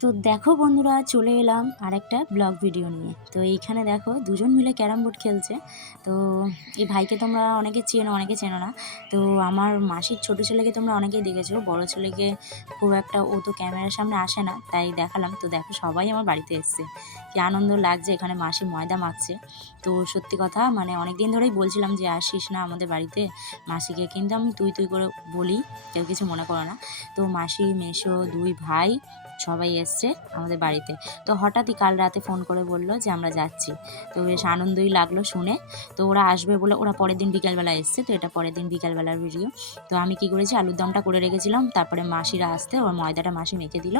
তো দেখো বন্ধুরা, চলে এলাম আর একটা ব্লগ ভিডিও নিয়ে। তো এইখানে দেখো দুজন মিলে ক্যারাম বোর্ড খেলছে। তো এই ভাইকে তোমরা অনেকে চেনো অনেকে চেনো না। তো আমার মাসির ছোট ছেলেকে তোমরা অনেকেই দেখেছ। বড় ছেলেকে খুব একটা, ও তো ক্যামেরার সামনে আসে না, তাই দেখালাম। তো দেখো সবাই আমার বাড়িতে এসছে। কি আনন্দ লাগছে এখানে মাসি ময়দা মাখছে। তো সত্যি কথা মানে অনেক দিন ধরেই বলছিলাম যে আসিস না আমাদের বাড়িতে মাসিকে, কিন্তু আমি তুই তুই করে বলি, কেউ কিছু মনে করো না। তো মাসি মেশো দুই ভাই সবাই এসছে আমাদের বাড়িতে। তো হঠাৎই কাল রাতে ফোন করে বলল যে আমরা যাচ্ছি। তো বেশ আনন্দই লাগল শুনে। তো ওরা আসবে বলে ওরা পরের দিন বিকালবেলা এসছে, তো এটা পরের দিন বিকালবেলার ভিডিও তো আমি কি করেছি, আলুর দমটা করে রেখেছিলাম, তারপরে মাসিরা আসতে, ওর ময়দাটা মাসি মেখে দিল।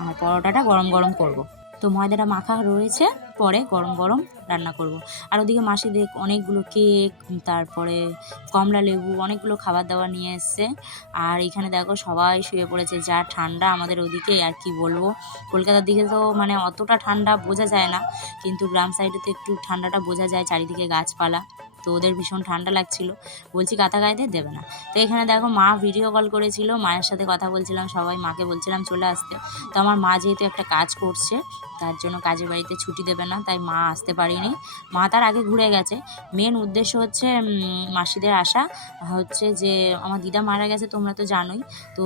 আর পরোটাটা গরম গরম করব। তো ময়দাটা মাখা রয়েছে, পরে গরম গরম রান্না করব। আর ওদিকে মাসি দেখ অনেকগুলো কেক, তারপরে কমলা লেবু, অনেকগুলো খাবার দাবার নিয়ে এসছে। আর এখানে দেখো সবাই শুয়ে পড়েছে, যা ঠান্ডা আমাদের ওদিকে, আর কি বলব? কলকাতার দিকে তো মানে অতটা ঠান্ডা বোঝা যায় না, কিন্তু গ্রাম সাইডে তো একটু ঠান্ডাটা বোঝা যায়, চারিদিকে গাছপালা। তো ওদের ভীষণ ঠান্ডা লাগছিল, বলছি কাঁথা গায়ে দেবে না। তো এখানে দেখো মা ভিডিও কল করেছিল, মায়ের সাথে কথা বলছিলাম, সবাই মাকে বলছিলাম চলে আসতে। তো আমার মা যেহেতু একটা কাজ করছে তার জন্য কাজের বাড়িতে ছুটি দেবে না, তাই মা আসতে পারিনি। মা তার আগে ঘুরে গেছে। মেন উদ্দেশ্য হচ্ছে মাসিদের আসা। হচ্ছে যে, আমার দিদা মারা গেছে, তোমরা তো জানোই। তো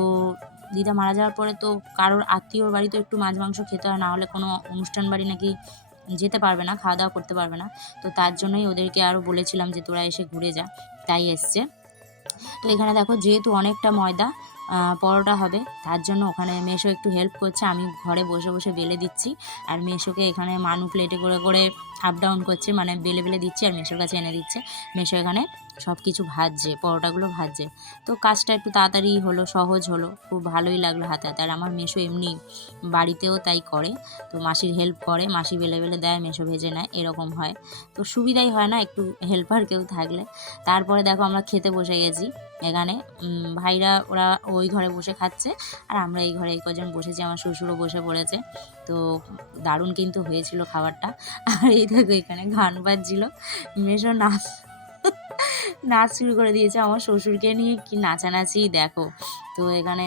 দিদা মারা যাওয়ার পরে তো কারোর আত্মীয়র বাড়ি তো একটু মাছ মাংস খেতে হয় না হলে কোনো অনুষ্ঠান বাড়ি নাকি যেতে পারবে না, খাওয়া দাওয়া করতে পারবে না। তো তার জন্যই ওদেরকে আরও বলেছিলাম যে, তোরা এসে ঘুরে যা। তাই এসছে। তো এখানে দেখো যেহেতু অনেকটা ময়দা পরোটা হবে, তার জন্য ওখানে মেশো একটু হেল্প করছে। আমি ঘরে বসে বসে বেলে দিচ্ছি আর মেশোকে এখানে মানু প্লেটে করে করে আপ ডাউন করছে মানে বেলে বেলে দিচ্ছি আর মেশোর কাছে এনে দিচ্ছে। মেশো এখানে সব কিছু ভাজছে, পরোটাগুলো ভাজছে। তো কাজটা একটু তাড়াতাড়ি হলো, সহজ হলো, খুব ভালোই লাগল হাতে হাতে। আর আমার মেশো এমনি বাড়িতেও তাই করে। তো মাসির হেল্প করে, মাসি বেলে বেলে দেয়, মেশো ভেজে নেয়, এরকম হয়। তো সুবিধাই হয় না একটু হেল্পার কেউ থাকলে। তারপরে দেখো আমরা খেতে বসে গেছি এখানে। ভাইরা ওরা ওই ঘরে বসে খাচ্ছে আর আমরা এই ঘরে এই কজন বসেছি, আমার শ্বশুরও বসে পড়েছে। তো দারুণ কিন্তু হয়েছিল খাবারটা। আর এই দেখো এখানে গান বাজছিল, মেশো নাচ নাচ শুরু করে দিয়েছে আমার শ্বশুরকে নিয়ে। কি নাচানাচি দেখো। তো এখানে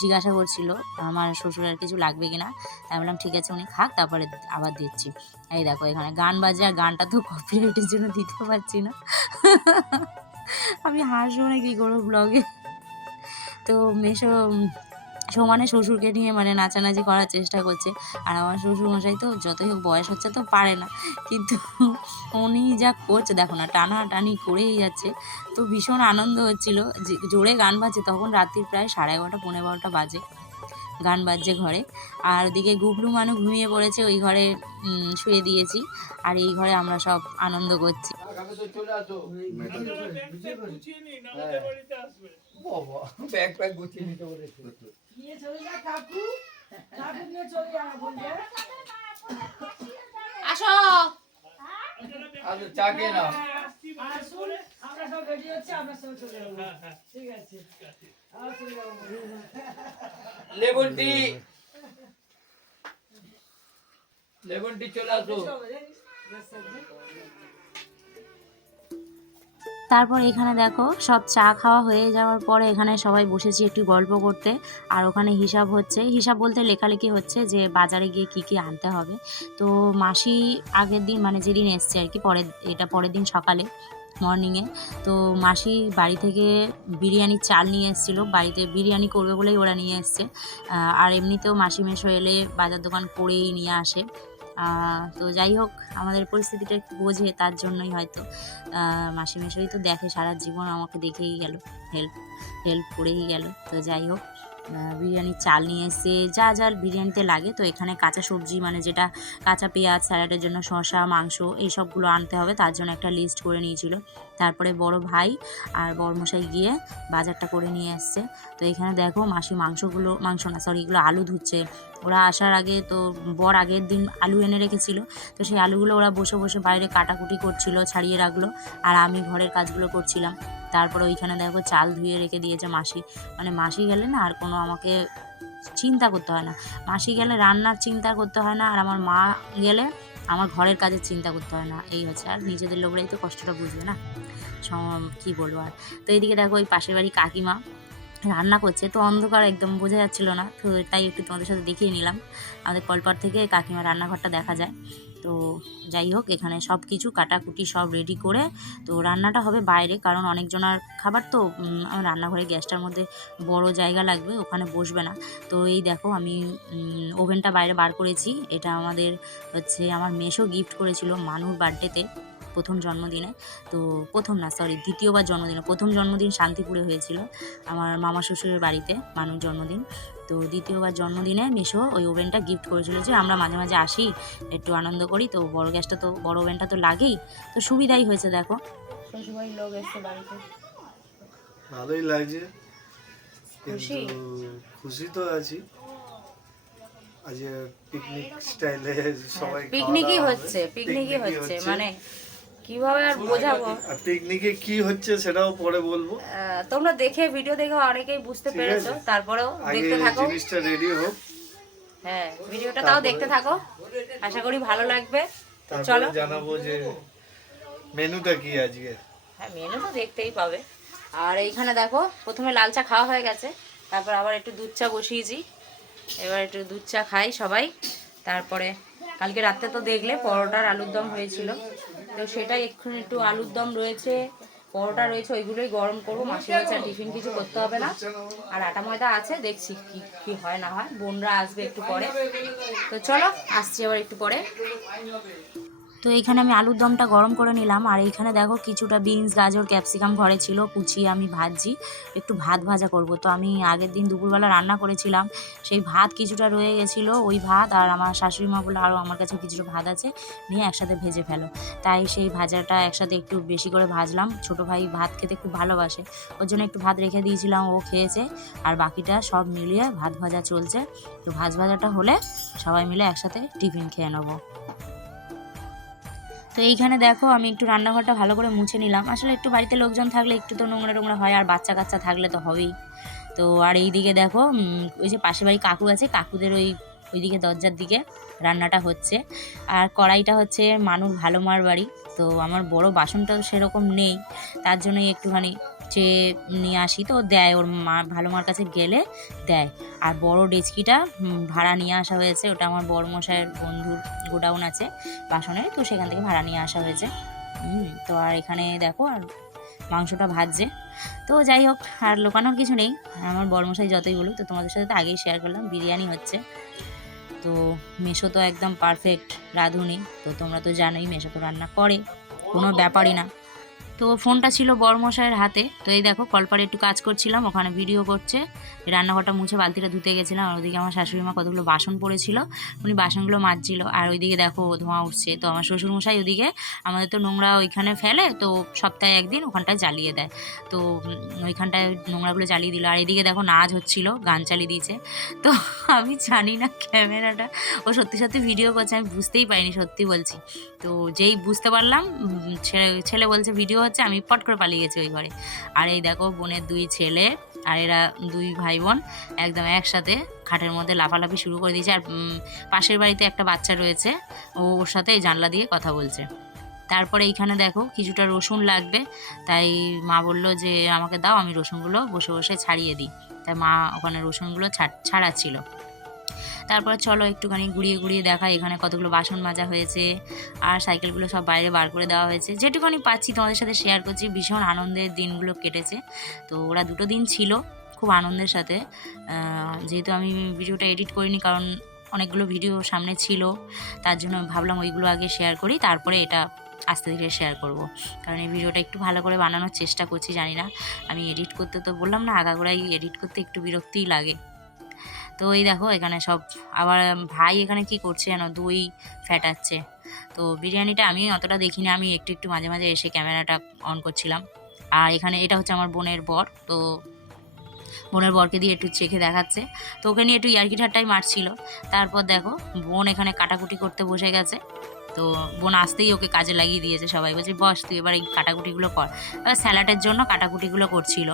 জিজ্ঞাসা করছিল, আমার শ্বশুর আর কিছু লাগবে কি কিনা? তাই বললাম, ঠিক আছে, উনি খাক, তারপরে আবার দিচ্ছি। এই দেখো, এখানে গান বাজে, আর গানটা তো কপিরাইটের জন্য দিতে পারছি না। আমি হাসবো না, কি করব ব্লগে তো মেশো সমানে শ্বশুরকে নিয়ে মানে নাচানাচি করার চেষ্টা করছে। আর আমার শ্বশুর মশাই তো যতই হোক বয়স হচ্ছে তো পারে না। কিন্তু উনি যা করছে দেখো না টানা টানি করেই যাচ্ছে। তো ভীষণ আনন্দ হচ্ছিল। যে জোরে গান বাজছে তখন রাত্রির প্রায় সাড়ে এগারোটা পনেরো বারোটা বাজে গান বাজছে ঘরে। আর ওদিকে গুবলু মানু ঘুমিয়ে পড়েছে ওই ঘরে শুয়ে দিয়েছি। আর এই ঘরে আমরা সব আনন্দ করছি। বাবা ব্যাগ ব্যাগ গুছিয়ে নিতে বলেছে। নিয়ে চলে যা কাকু। কাকু নিয়ে চলে যা বলবে আসো। আচ্ছা চা খেয়ে নাও। আসুন। আমরা সব রেডি হচ্ছে আমরা সব চলে যাব। ঠিক আছে। লেবুন টি। লেবুন টি চলে আসো। তারপর এখানে দেখো, সব চা খাওয়া হয়ে যাওয়ার পরে এখানে সবাই বসেছি একটু গল্প করতে। আর ওখানে হিসাব হচ্ছে। হিসাব বলতে লেখালেখি হচ্ছে যে বাজারে গিয়ে কি কি আনতে হবে। তো মাসি আগের দিন মানে যেদিন এসছে আর কি, পরের, এটা পরের দিন সকালে মর্নিংয়ে তো মাসি বাড়ি থেকে বিরিয়ানির চাল নিয়ে এসেছিল। বাড়িতে বিরিয়ানি করবে বলেই ওরা নিয়ে এসছে। আর এমনিতেও মাসি মেশো এলে বাজার দোকান করেই নিয়ে আসে। তো যাই হোক, আমাদের পরিস্থিতিটা একটু বোঝে, তার জন্যই হয়তো মাসে মেশোই তো দেখে সারা জীবন আমাকে দেখেই গেল হেল্প হেল্প করেই গেল। তো যাই হোক বিরিয়ানির চাল নিয়ে এসে যা যা বিরিয়ানিতে লাগে, তো এখানে কাঁচা সবজি মানে যেটা কাঁচা পেঁয়াজ, স্যালাডের জন্য শসা, মাংস এই সবগুলো আনতে হবে, তার জন্য একটা লিস্ট করে নিয়েছিল। তারপরে বড় ভাই আর বড়মশাই গিয়ে বাজারটা করে নিয়ে এসছে তো এখানে দেখো মাসি মাংসগুলো, মাংস না সরি এগুলো আলু ধুচ্ছে। ওরা আসার আগে তো বর আগের দিন আলু এনে রেখেছিল, তো সেই আলুগুলো ওরা বসে বসে বাইরে কাটাকুটি করছিল, ছাড়িয়ে রাখল, আর আমি ঘরের কাজগুলো করছিলাম। তারপরে ওইখানে দেখো চাল ধুয়ে রেখে দিয়েছে মাসি। মানে মাসি গেলে না আর কোনো আমাকে চিন্তা করতে হয় না। মাসি গেলে রান্নার চিন্তা করতে হয় না, আর আমার মা গেলে আমার ঘরের কাজের চিন্তা করতে হয় না। এই হচ্ছে, আর নিজেদের লোকরাই তো কষ্টটা বুঝবে না। কি বলব আর? তো এইদিকে দেখো ওই পাশের বাড়ি কাকিমা রান্না করছে, তো অন্ধকার একদম বোঝা যাচ্ছিল না। তো তাই একটু তোমাদের সাথে দেখিয়ে নিলাম। আমাদের কলপার থেকে কাকিমা রান্নাঘরটা দেখা যায়। তো যাই হোক, এখানে সব কিছু কাটাকুটি সব রেডি করে তো রান্নাটা হবে বাইরে কারণ অনেকজনার খাবার তো রান্নাঘরে গ্যাসটার মধ্যে বড় জায়গা লাগবে, ওখানে বসবে না। তো এই দেখো আমি ওভেনটা বাইরে বার করেছি। এটা আমাদের হচ্ছে আমার মেশো গিফট করেছিল মানুর বার্থডেতে প্রথম জন্মদিনে। তো প্রথম না সরি দ্বিতীয়বার জন্মদিনে। প্রথম জন্মদিন শান্তিপুরে হয়েছিল আমার মামা শ্বশুরের বাড়িতে মানুষ জন্মদিন। তো দ্বিতীয়বার জন্মদিনে মেশো ওই ওভেনটা গিফট করেছিল যে আমরা মাঝে মাঝে আসি একটু আনন্দ করি। তো বড় গ্যাসটা তো বড় ওভেনটা তো লাগেই। তো সুবিধাই হয়েছে দেখো। শ্বশুরবাড়ির লোক এসছে বাড়িতে। ভালোই লাগছে খুশি? খুশি তো আছি। আজ পিকনিক স্টাইলে সবাই পিকনিকই হচ্ছে পিকনিকই পিকনিকই হচ্ছে। মানে কীভাবে আর বোঝাবো? পিকনিকে কি হচ্ছে সেটাও পরে বলব। তোমরা দেখে ভিডিও দেখে অনেকেই বুঝতে পেরেছ তারপরেও দেখতে থাকো। জিনিসটা রেডি হোক। হ্যাঁ ভিডিওটা তাও দেখতে থাকো। আশা করি ভালো লাগবে। চলো। জানাব যে মেনুটা কি আজকে? হ্যাঁ মেনু তো দেখতেই পাবে। আর এইখানে দেখো প্রথমে লাল চা খাওয়া হয়ে গেছে। তারপর আবার একটু দুধ চা বসিয়েছি। এবার একটু দুধ চা খাই সবাই। তারপরে কালকে রাত্রে তো দেখলে পরোটার আলুর দম হয়েছিল। তো সেটাই এক্ষুনি একটু আলুর দম রয়েছে, পরোটা রয়েছে, ওইগুলোই গরম করব। মাসি আর টিফিন কিছু করতে হবে না। আর আটা ময়দা আছে, দেখছি কি কি হয় না হয়। বোনরা আসবে একটু পরে। তো চলো, আসছি আবার একটু পরে। তো এইখানে আমি আলুর দমটা গরম করে নিলাম। আর এইখানে দেখো কিছুটা বিনস, গাজর, ক্যাপসিকাম ঘরে ছিল কুচিয়ে আমি ভাজছি। একটু ভাত ভাজা করব। তো আমি আগের দিন দুপুরবেলা রান্না করেছিলাম। সেই ভাত কিছুটা রয়ে গেছিল, ওই ভাত আর আমার শাশুড়ি মা বলল আরও আমার কাছে কিছুটা ভাত আছে, নিয়ে একসাথে ভেজে ফেলো। তাই সেই ভাজাটা একসাথে একটু বেশি করে ভাজলাম। ছোটো ভাই ভাত খেতে খুব ভালোবাসে, ওর জন্য একটু ভাত রেখে দিয়েছিলাম, ও খেয়েছে। আর বাকিটা সব মিলিয়ে ভাত ভাজা চলছে। তো ভাত ভাজাটা হলে সবাই মিলে একসাথে টিফিন খেয়ে নেব। তো এইখানে দেখো, আমি একটু রান্নাঘরটা ভালো করে মুছে নিলাম। আসলে একটু বাড়িতে লোকজন থাকলে একটু তো নোংরা টোংরা হয়, আর বাচ্চা কাচ্চা থাকলে তো হবেই। তো আর এই দিকে দেখো ওই যে পাশে বাড়ি কাকু আছে, কাকুদের ওই, ওইদিকে দরজার দিকে রান্নাটা হচ্ছে। আর কড়াইটা হচ্ছে মানুষ ভালো মার বাড়ি। তো আমার বড় বাসনটাও সেরকম নেই, তার জন্যই একটুখানি চেয়ে নিয়ে আসি তো দেয়, ওর মা, ভালো মার কাছে গেলে দেয়। আর বড় ডেচকিটা ভাড়া নিয়ে আসা হয়েছে, ওটা আমার বড় মশাইয়ের বন্ধুর গোডাউন আছে বাসনের তো সেখান থেকে ভাড়া নিয়ে আসা হয়েছে। তো আর এখানে দেখো, আর মাংসটা ভাজছে। তো যাই হোক, আর লোকানোর কিছু নেই। আমার বড়মশাই যতই বলুক, তো তোমাদের সাথে তো আগেই শেয়ার করলাম, বিরিয়ানি হচ্ছে। তো মেশো তো একদম পারফেক্ট রাঁধুনি। তো তোমরা তো জানোই, মেশো তো রান্না করে। কোনো ব্যাপারই না। তো ফোনটা ছিল বড়মশাইয়ের হাতে। তো এই দেখো কলপারে একটু কাজ করছিলাম, ওখানে ভিডিও করছে। রান্নাঘরটা মুছে বালতিটা ধুতে গেছিলাম, আর ওদিকে আমার শাশুড়ি মা কতগুলো বাসন পড়েছিল, উনি বাসনগুলো মাজছিল। আর ওইদিকে দেখো, ধোঁয়া উঠছে। তো আমার শ্বশুরমশাই ওদিকে, আমাদের তো নোংরা ওইখানে ফেলে, তো সপ্তাহে একদিন ওখানটায় জ্বালিয়ে দেয়। তো ওইখানটায় নোংরাগুলো জ্বালিয়ে দিল। আর এদিকে দেখো, নাচ হচ্ছিল, গান চালিয়ে দিয়েছে। তো আমি জানি না ক্যামেরাটা, ও সত্যি সত্যি ভিডিও করছে, আমি বুঝতেই পারিনি, সত্যি বলছি। তো যেই বুঝতে পারলাম ছেলে ছেলে বলছে ভিডিও হচ্ছে আমি পট করে পালিয়ে গেছি ওই ঘরে। আর এই দেখো বোনের দুই ছেলে আর এরা দুই ভাই বোন একদম একসাথে খাটের মধ্যে লাফালাফি শুরু করে দিয়েছে। আর পাশের বাড়িতে একটা বাচ্চা রয়েছে, ও ওর সাথে জানলা দিয়ে কথা বলছে। তারপরে এইখানে দেখো কিছুটা রসুন লাগবে, তাই মা বলল যে, আমাকে দাও, আমি রসুনগুলো বসে বসে ছাড়িয়ে দিই। তাই মা ওখানে রসুনগুলো ছাড়, ছাড়াচ্ছিল। তারপরে চলো একটুখানি ঘুরিয়ে ঘুরিয়ে দেখা, এখানে কতগুলো বাসন মাজা হয়েছে আর সাইকেলগুলো সব বাইরে বার করে দেওয়া হয়েছে। যেটুকুনি পাচ্ছি তোমাদের সাথে শেয়ার করছি, ভীষণ আনন্দের দিনগুলো কেটেছে। তো ওরা দুটো দিন ছিল খুব আনন্দের সাথে। যেহেতু আমি ভিডিওটা এডিট করিনি কারণ অনেকগুলো ভিডিও সামনে ছিল, তার জন্য ভাবলাম ওইগুলো আগে শেয়ার করি, তারপরে এটা আস্তে ধীরে শেয়ার করব। কারণ এই ভিডিওটা একটু ভালো করে বানানোর চেষ্টা করছি, জানি না। আমি এডিট করতে তো বললাম না, আগাগোড়াই এডিট করতে একটু বিরক্তিই লাগে। তো এই দেখো এখানে সব, আবার ভাই এখানে কি করছে যেন? দই ফ্যাটাচ্ছে তো বিরিয়ানিটা আমি অতটা দেখিনি, আমি একটু একটু মাঝে মাঝে এসে ক্যামেরাটা অন করছিলাম। আর এখানে এটা হচ্ছে আমার বোনের বর, তো বোনের বরকে দিয়ে একটু চেখে দেখাচ্ছে। তো ওকে নিয়ে একটু ইয়ার্কি ঠাট্টাই মারছিল। তারপর দেখো, বোন এখানে কাটাকুটি করতে বসে গেছে। তো বোন আসতেই ওকে কাজে লাগিয়ে দিয়েছে সবাই। বলছে, বস, তুই এবার এই কাটাকুটিগুলো কর। স্যালাডের জন্য কাটাকুটিগুলো করছিল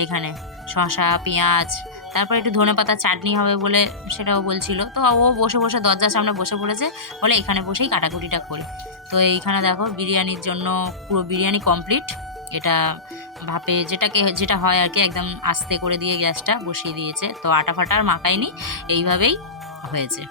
এইখানে। শসা পেঁয়াজ তারপর একটু ধনে পাতা চাটনি হবে বলে সেটাও বলছিল। তো ও বসে বসে দরজার সামনে বসে পড়েছে বলে এখানে বসেই কাটাকুটিটা করি। তো এইখানে দেখো বিরিয়ানির জন্য পুরো বিরিয়ানি কমপ্লিট এটা ভাপে যেটাকে যেটা হয় আর কি একদম আস্তে করে দিয়ে গ্যাসটা বসিয়ে দিয়েছে। তো আটা ফাটা আর মাখায়নি এইভাবেই হয়েছে।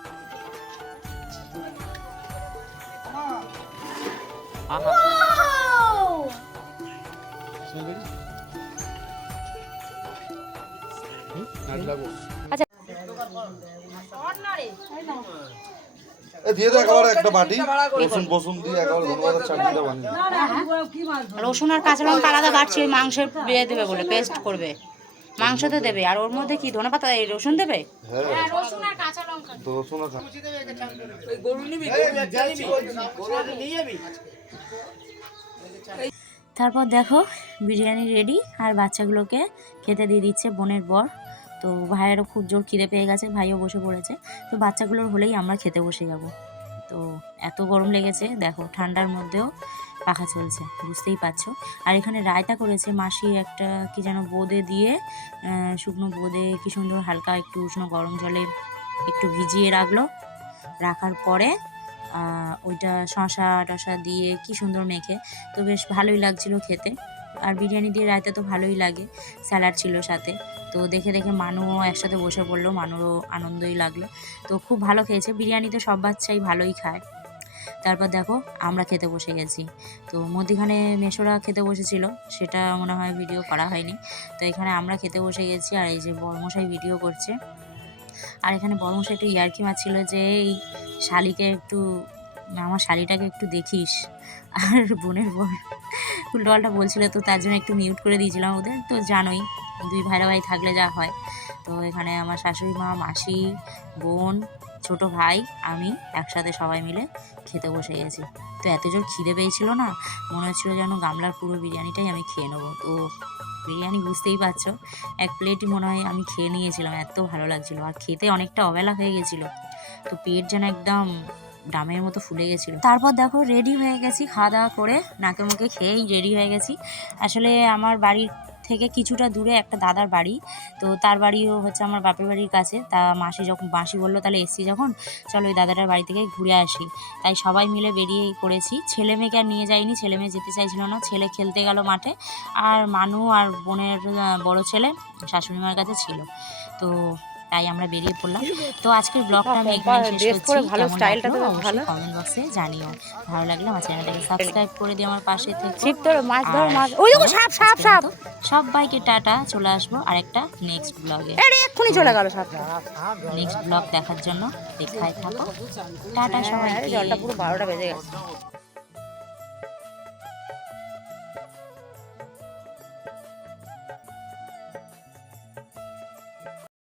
এ দিয়ে দে একেবারে একটা বাটি। রসুন বসুন দিয়ে একেবারে ধন্যবাদ চাটনিটা বানিয়ে না না কি বল- কি মাছ রসুন আর কাঁচা লঙ্কা আলাদা বাড়ছে ওই মাংসের দিয়ে দেবে বলে পেস্ট করবে। মাংসতে দেবে আর ওর মধ্যে কি ধনে পাতা এই রসুন দেবে? হ্যাঁ। রসুন আর খা- তারপর দেখো বিরিয়ানি রেডি আর বাচ্চাগুলোকে খেতে দিয়ে দিচ্ছে বোনের বর। তো ভাইয়েরও খুব জোর খিদে পেয়ে গেছে, ভাইও বসে পড়েছে। তো বাচ্চাগুলোর হলেই আমরা খেতে বসে যাব। তো এত গরম লেগেছে, দেখো ঠান্ডার মধ্যেও পাখা চলছে, বুঝতেই পারছ। আর এখানে রায়তা করেছে মাসি একটা কি যেন বোঁদে দিয়ে শুকনো বোঁদে কি সুন্দর হালকা একটু উষ্ণ গরম জলে একটু ভিজিয়ে রাখল। রাখার পরে ওইটা শশা টশা দিয়ে কি সুন্দর মেখে, তো বেশ ভালোই লাগছিল খেতে। আর বিরিয়ানি দিয়ে রায়তা তো ভালোই লাগে, স্যালাড ছিল সাথে। তো দেখে দেখে মানুও একসাথে বসে পড়ল, মানুরও আনন্দই লাগল। তো খুব ভালো খেয়েছে, বিরিয়ানি তো সব বাচ্চাই ভালোই খায়। তারপর দেখো, আমরা খেতে বসে গেছি। তো মধ্যিখানে মেশোরা খেতে বসেছিল, সেটা মনে হয় ভিডিও করা হয়নি। তো এখানে আমরা খেতে বসে গেছি, আর এই যে বড়মশাই ভিডিও করছে। আর এখানে বড়মশাই একটু ইয়ার্কি মারছিল যে, এই শালিকে একটু, আমার শালিটাকে একটু দেখিস। আর বোনের বর উল্টোপাল্টা বলছিল, তো তার জন্য একটু মিউট করে দিয়েছিলাম ওদের, তো জানোই। দুই ভাইরা ভাই থাকলে যা হয়। তো এখানে আমার শাশুড়ি মা, মাসি, বোন, ছোট ভাই, আমি একসাথে সবাই মিলে খেতে বসে গেছি। তো এত জোর খিদে পেয়েছিল না, মনে হচ্ছিল যেন গামলার পুরো বিরিয়ানিটাই আমি খেয়ে নেব। তো বিরিয়ানি বুঝতেই পারছ, এক প্লেটই মনে হয় আমি খেয়ে নিয়েছিলাম, এত ভালো লাগছিল। আর খেতে অনেকটা অবেলা হয়ে গেছিল। তো পেট যেন একদম ডামের মতো ফুলে গেছিল। তারপর দেখো রেডি হয়ে গেছি খাওয়া দাওয়া করে নাকে মুখে খেয়েই রেডি হয়ে গেছি। আসলে আমার বাড়ির থেকে কিছুটা দূরে একটা দাদার বাড়ি। তো তার বাড়িও হচ্ছে আমার বাপের বাড়ির কাছে। তা মাসি যখন, মাসি বলল, তাহলে এসছি যখন? চলো ওই দাদাটার বাড়ি থেকে ঘুরে আসি। তাই সবাই মিলে বেরিয়ে করেছি ছেলে মেয়েকে আর নিয়ে যাইনি, ছেলে মেয়ে যেতে চাইছিল না। ছেলে খেলতে গেল মাঠে। আর মানু আর বোনের বড় ছেলে শাশুড়ি মার কাছে ছিল। তো তাই আমরা বেরিয়ে পড়লাম। তো আজকের ব্লগটা আমি এখানে শেষ করছি। ভালো স্টাইলটা তো ভালো। কমেন্ট বক্সে জানিও। ভালো লাগলে আমার চ্যানেলটাকে সাবস্ক্রাইব করে দিয়ে আমার পাশে থেকে। ছিপ ধরো মাছ ধরো মাছ। ওই দেখো সাপ সাপ সাপ। সবাইকে টাটা চলে আসব আরেকটা নেক্সট ব্লগে এক্ষুনি চলে গেল সাপ। নেক্সট ব্লগ দেখার জন্য দেখায় থাকো। টাটা সবাইকে। জলটা পুরো বারোটা বেজে গেছে।